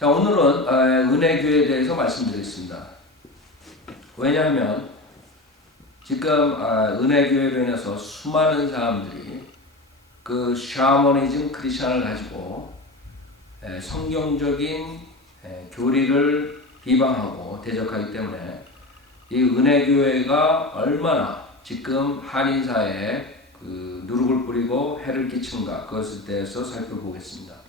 자, 오늘은 은혜교회에 대해서 말씀드리겠습니다. 왜냐하면 지금 은혜교회로 인해서 수많은 사람들이 그 샤머니즘 크리스천을 가지고 성경적인 교리를 비방하고 대적하기 때문에 이 은혜교회가 얼마나 지금 한인사회에 그 누룩을 뿌리고 해를 끼치는가, 그것에 대해서 살펴보겠습니다.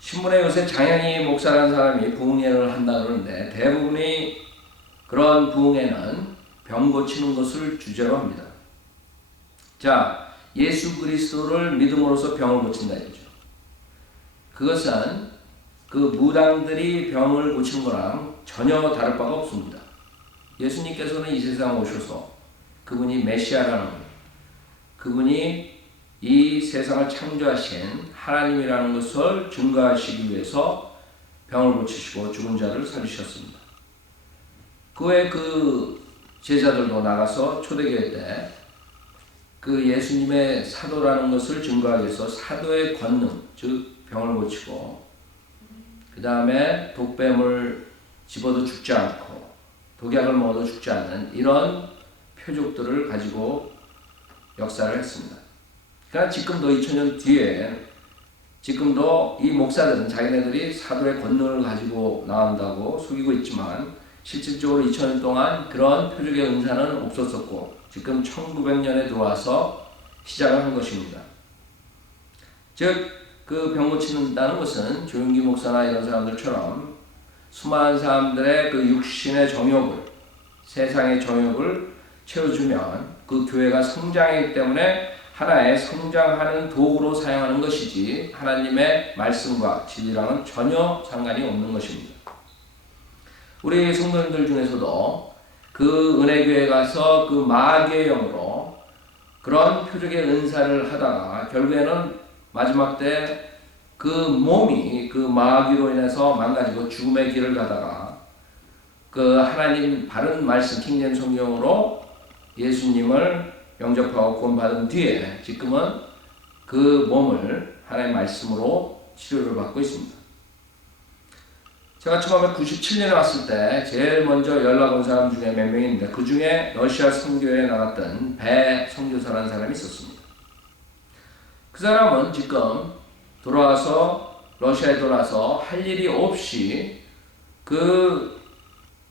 신문에 요새 장현희 목사라는 사람이 부흥예를 한다 그러는데 대부분이 그런 부흥회는 병 고치는 것을 주제로 합니다. 자, 예수 그리스도를 믿음으로써 병을 고친다 이거죠. 그것은 그 무당들이 병을 고치는 거랑 전혀 다를 바가 없습니다. 예수님께서는 이 세상에 오셔서 그분이 메시아라는, 그분이 이 세상을 창조하신 하나님이라는 것을 증거하시기 위해서 병을 고치시고 죽은 자를 살리셨습니다. 그 외에 그 제자들도 나가서 초대교회 때 그 예수님의 사도라는 것을 증거하기 위해서 사도의 권능, 즉 병을 고치고 그 다음에 독뱀을 집어도 죽지 않고 독약을 먹어도 죽지 않는 이런 표적들을 가지고 역사를 했습니다. 그러니까 지금도 2000년 뒤에 지금도 이 목사들은 자기네들이 사도의 권능을 가지고 나온다고 속이고 있지만 실질적으로 2000년 동안 그런 표적의 은사는 없었었고 지금 1900년에 들어와서 시작을 한 것입니다. 즉, 그 병 고친다는 것은 조용기 목사나 이런 사람들처럼 수많은 사람들의 그 육신의 정욕을, 세상의 정욕을 채워주면 그 교회가 성장하기 때문에 하나의 성장하는 도구로 사용하는 것이지 하나님의 말씀과 진리랑은 전혀 상관이 없는 것입니다. 우리 성도님들 중에서도 그 은혜교회에 가서 그 마귀의 영으로 그런 표적의 은사를 하다가 결국에는 마지막 때 그 몸이 그 마귀로 인해서 망가지고 죽음의 길을 가다가 그 하나님 바른 말씀 킹제임 성경으로 예수님을 영접하고 구원받은 뒤에 지금은 그 몸을 하나님의 말씀으로 치료를 받고 있습니다. 제가 처음에 97년에 왔을 때 제일 먼저 연락 온 사람 중에 몇 명이 있는데 그 중에 러시아 선교에 나갔던 배 선교사라는 사람이 있었습니다. 그 사람은 지금 돌아와서 러시아에 돌아와서 할 일이 없이 그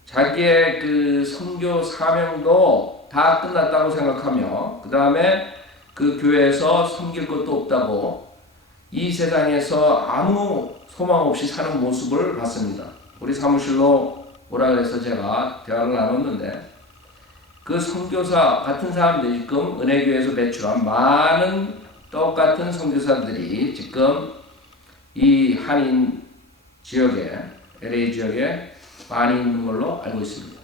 자기의 그 선교 사명도 다 끝났다고 생각하며 그 다음에 그 교회에서 섬길 것도 없다고 이 세상에서 아무 소망 없이 사는 모습을 봤습니다. 우리 사무실로 오라 그래서 제가 대화를 나눴는데 그 선교사 같은 사람들이 지금 은혜교회에서 배출한 많은 똑같은 선교사들이 지금 이 한인 지역에, LA 지역에 많이 있는 걸로 알고 있습니다.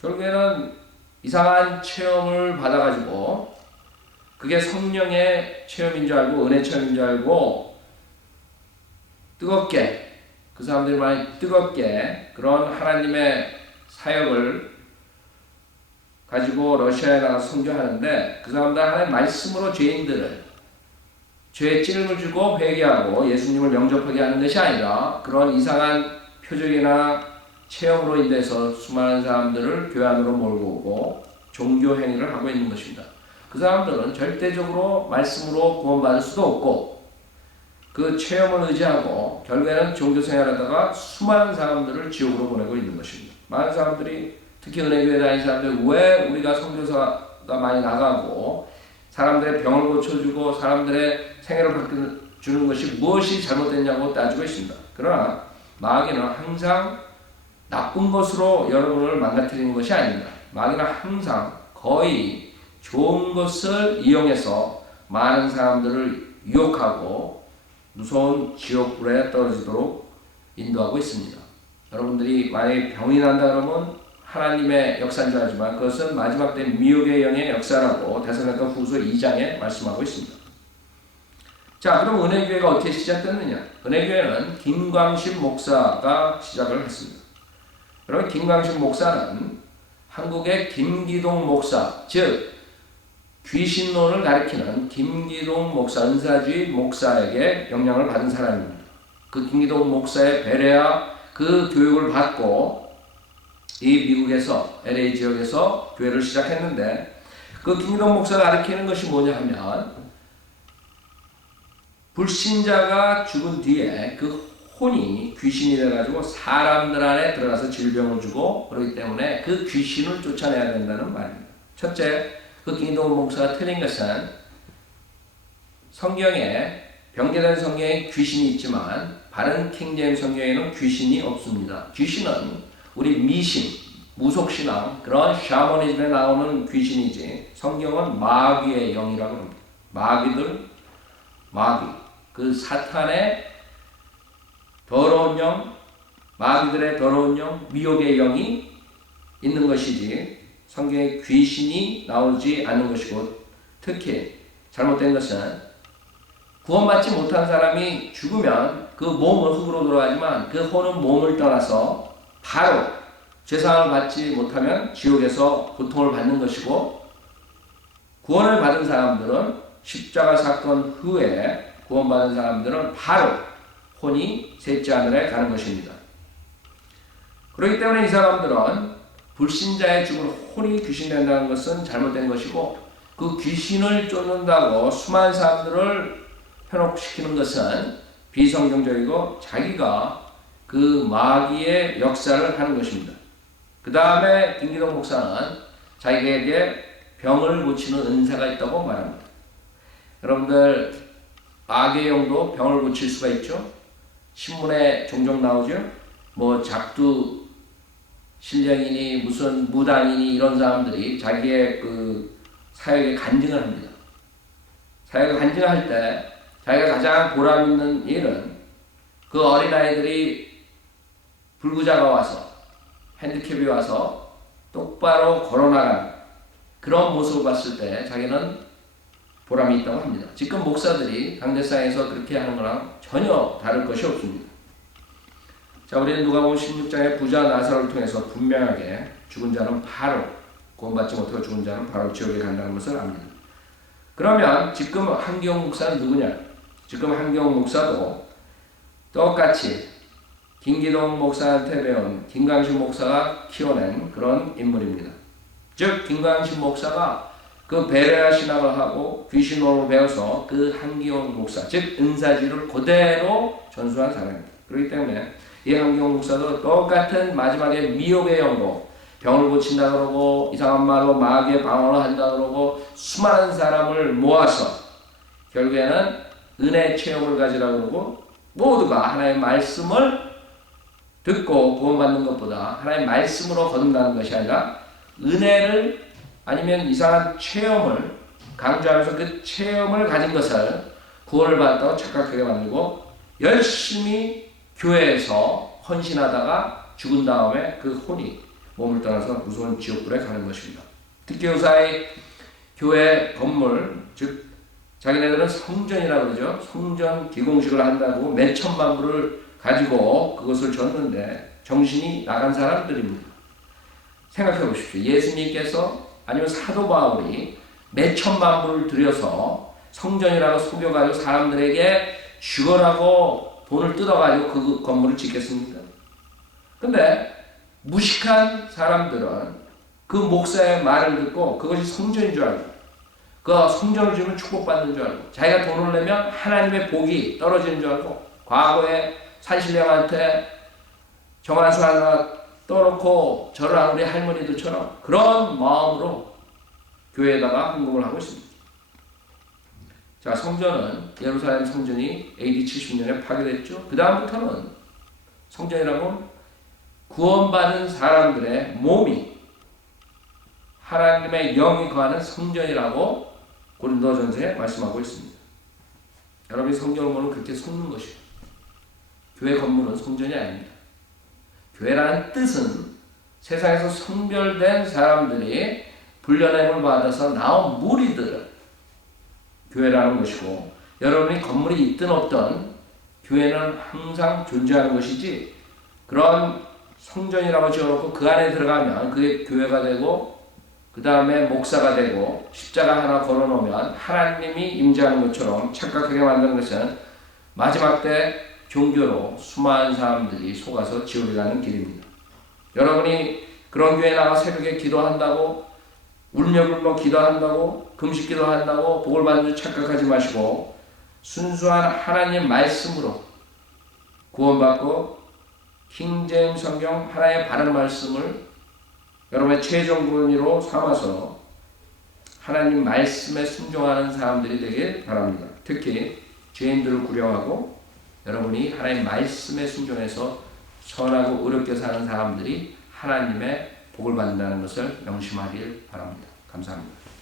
결국에는 이상한 체험을 받아가지고 그게 성령의 체험인 줄 알고 은혜 체험인 줄 알고 뜨겁게 그 사람들이 많이 뜨겁게 그런 하나님의 사역을 가지고 러시아에 나가서 선교하는데 그 사람들 하나님의 말씀으로 죄인들을 죄의 찔림을 주고 회개하고 예수님을 영접하게 하는 것이 아니라 그런 이상한 표적이나 체험으로 인해서 수많은 사람들을 교회 안으로 몰고 오고 종교 행위를 하고 있는 것입니다. 그 사람들은 절대적으로 말씀으로 구원받을 수도 없고 그 체험을 의지하고 결국에는 종교 생활하다가 수많은 사람들을 지옥으로 보내고 있는 것입니다. 많은 사람들이 특히 은혜교회 다니는 사람들 왜 우리가 선교사가 많이 나가고 사람들의 병을 고쳐주고 사람들의 생애를 바꿔주는 것이 무엇이 잘못됐냐고 따지고 있습니다. 그러나 마귀는 항상 나쁜 것으로 여러분을 망가뜨리는 것이 아닙니다. 마귀는 항상 거의 좋은 것을 이용해서 많은 사람들을 유혹하고 무서운 지옥불에 떨어지도록 인도하고 있습니다. 여러분들이 만약에 병이 난다 그러면 하나님의 역사인 줄 알지만 그것은 마지막 때 미혹의 영의 역사라고 데살로니가 후서 2장에 말씀하고 있습니다. 자, 그럼 은혜교회가 어떻게 시작됐느냐? 은혜교회는 김광신 목사가 시작을 했습니다. 여러분, 김광신 목사는 한국의 김기동 목사, 즉 귀신론을 가리키는 김기동 목사, 은사주의 목사에게 영향을 받은 사람입니다. 그 김기동 목사의 베레아 그 교육을 받고 이 미국에서 LA 지역에서 교회를 시작했는데, 그 김기동 목사가 가르치는 것이 뭐냐 하면, 불신자가 죽은 뒤에 그 혼이 귀신이 돼가지고 사람들 안에 들어가서 질병을 주고 그렇기 때문에 그 귀신을 쫓아내야 된다는 말입니다. 첫째, 그 김기동 목사가 틀린 것은 성경에, 병제된 성경에 귀신이 있지만 바른 킹제임스 성경에는 귀신이 없습니다. 귀신은 우리 미신, 무속신앙, 그런 샤머니즘에 나오는 귀신이지, 성경은 마귀의 영이라고 합니다. 마귀, 그 사탄의 더러운 영, 마귀들의 더러운 영, 미혹의 영이 있는 것이지 성경에 귀신이 나오지 않는 것이고, 특히 잘못된 것은 구원받지 못한 사람이 죽으면 그 몸은 흙으로 돌아가지만 그 혼은 몸을 떠나서 바로 죄사함을 받지 못하면 지옥에서 고통을 받는 것이고, 구원을 받은 사람들은 십자가 사건 후에 구원받은 사람들은 바로 혼이 셋째 하늘에 가는 것입니다. 그렇기 때문에 이 사람들은 불신자의 죽은 혼이 귀신 된다는 것은 잘못된 것이고, 그 귀신을 쫓는다고 수많은 사람들을 현혹시키는 것은 비성경적이고 자기가 그 마귀의 역사를 하는 것입니다. 그 다음에 김기동 목사는 자기에게 병을 고치는 은사가 있다고 말합니다. 여러분들, 마귀의 영도 병을 고칠 수가 있죠. 신문에 종종 나오죠. 뭐 작두 신령이니 무슨 무당이니 이런 사람들이 자기의 그 사역에 간증을 합니다. 사역에 간증할 때 자기가 가장 보람 있는 일은 그 어린아이들이 불구자가 와서, 핸디캡이 와서 똑바로 걸어나가는 그런 모습을 봤을 때 자기는 보람이 있다고 합니다. 지금 목사들이 당대상에서 그렇게 하는 거랑 전혀 다를 것이 없습니다. 자, 우리는 누가복음 16장의 부자 나사로를 통해서 분명하게 죽은 자는 바로, 구원받지 못하고 죽은 자는 바로 지옥에 간다는 것을 압니다. 그러면 지금 한기영 목사는 누구냐? 지금 한기영 목사도 똑같이 김기동 목사한테 배운 김광식 목사가 키워낸 그런 인물입니다. 즉 김광식 목사가 그 베레아 신학을 하고 귀신론을 배워서 그 한기영 목사, 즉 은사지를 그대로 전수한 사람입니다. 그렇기 때문에 이 한기영 목사도 똑같은 마지막에 미혹의 영도 병을 고친다 그러고 이상한 말로 마귀의 방언을 한다 그러고 수많은 사람을 모아서 결국에는 은혜 체험을 가지라 그러고, 모두가 하나님의 말씀을 듣고 구원받는 것보다 하나님의 말씀으로 거듭나는 것이 아니라 은혜를 아니면 이상한 체험을 강조하면서 그 체험을 가진 것을 구원을 받았다고 착각하게 만들고, 열심히 교회에서 헌신하다가 죽은 다음에 그 혼이 몸을 떠나서 무서운 지옥불에 가는 것입니다. 특히 요사이 교회 건물, 즉 자기네들은 성전이라고 그러죠. 성전 기공식을 한다고 몇 천만 불을 가지고 그것을 줬는데 정신이 나간 사람들입니다. 생각해 보십시오. 예수님께서 아니면 사도 바울이 몇 천만 불을 들여서 성전이라고 속여가지고 사람들에게 죽어라고 돈을 뜯어가지고 그 건물을 짓겠습니까? 근데 무식한 사람들은 그 목사의 말을 듣고 그것이 성전인 줄 알고, 그 성전을 지으면 축복받는 줄 알고, 자기가 돈을 내면 하나님의 복이 떨어지는 줄 알고, 과거에 산신령한테 정한수 하나 떠놓고 절을 한 우리 할머니들처럼 그런 마음으로 교회에다가 헌금을 하고 있습니다. 자, 성전은, 예루살렘 성전이 AD 70년에 파괴됐죠. 그 다음부터는 성전이라고 구원받은 사람들의 몸이 하나님의 영이 거하는 성전이라고 고린도전서에 말씀하고 있습니다. 여러분이 성경을 보면 그렇게 속는 것이고, 교회 건물은 성전이 아닙니다. 교회라는 뜻은 세상에서 성별된 사람들이 불려냄을 받아서 나온 무리들을 교회라는 것이고, 여러분이 건물이 있든 없든 교회는 항상 존재하는 것이지, 그런 성전이라고 지어놓고 그 안에 들어가면 그게 교회가 되고 그 다음에 목사가 되고 십자가 하나 걸어놓으면 하나님이 임재하는 것처럼 착각하게 만드는 것은 마지막 때 종교로 수많은 사람들이 속아서 지옥에 가는 길입니다. 여러분이 그런 교회 나가 새벽에 기도한다고 울며불며 기도한다고 금식 기도한다고 복을 받는 줄 착각하지 마시고 순수한 하나님 말씀으로 구원받고 킹제임스 성경 하나의 바른 말씀을 여러분의 최종 권위로 삼아서 하나님 말씀에 순종하는 사람들이 되길 바랍니다. 특히 죄인들을 구령하고 여러분이 하나님 말씀에 순종해서 선하고 의롭게 사는 사람들이 하나님의 복을 받는다는 것을 명심하길 바랍니다. 감사합니다.